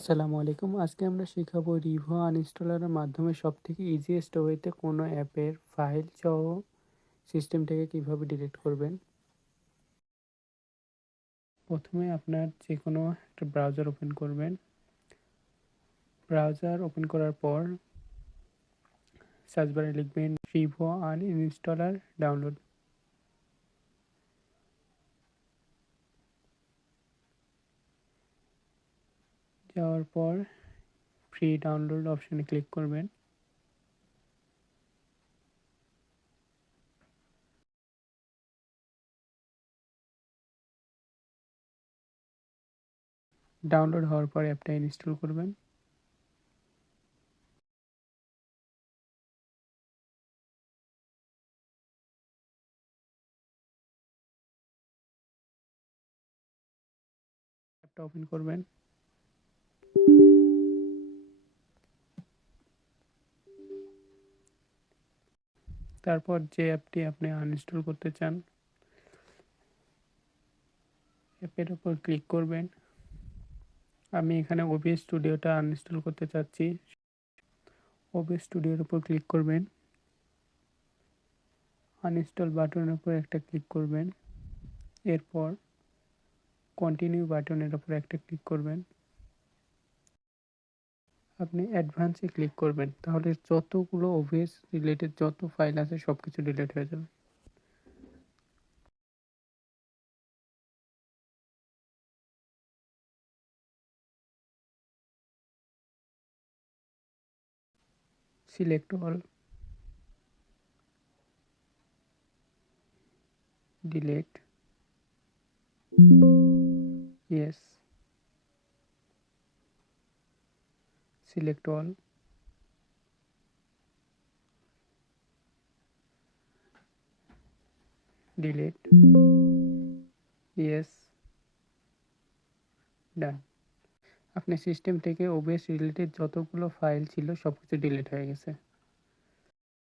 আসসালামু আলাইকুম। আজকে আমরা শিখাবো রিভো আনইনস্টলারের মাধ্যমে সবথেকে ইজিয়েস্ট ওয়েতে কোনো অ্যাপের ফাইল সহ সিস্টেম থেকে কিভাবে ডিলিট করবেন। প্রথমে আপনার যে কোনো একটা ব্রাউজার ওপেন করবেন। ব্রাউজার ওপেন করার পর সার্চ বারে লিখবেন রিভো আনইনস্টলার ডাউনলোড। যাওয়ার পর ফ্রি ডাউনলোড অপশনে ক্লিক করবেন। ডাউনলোড হওয়ার পর অ্যাপটা ইনস্টল করবেন। অ্যাপটা ওপেন করবেন। তারপর যে অ্যাপটি আপনি আনইনস্টল করতে চান অ্যাপের উপর ক্লিক করবেন। আমি এখানে ওবিএস স্টুডিওটা আনইনস্টল করতে চাচ্ছি। ওবিএস স্টুডিওর উপর ক্লিক করবেন। আনইনস্টল বাটনের উপর একটা ক্লিক করবেন। এরপর কন্টিনিউ বাটনের উপর একটা ক্লিক করবেন। আপনি অ্যাডভান্সে ক্লিক করবেন, তাহলে যতগুলো ওবিএস রিলেটেড যত ফাইল আছে সব কিছু ডিলিট হয়ে যাবে। Select all, delete, yes, select all, delete, yes, done. আপনার সিস্টেম থেকে ওবিএস রিলেটেড যতগুলো ফাইল ছিল সব কিছু ডিলিট হয়ে গেছে।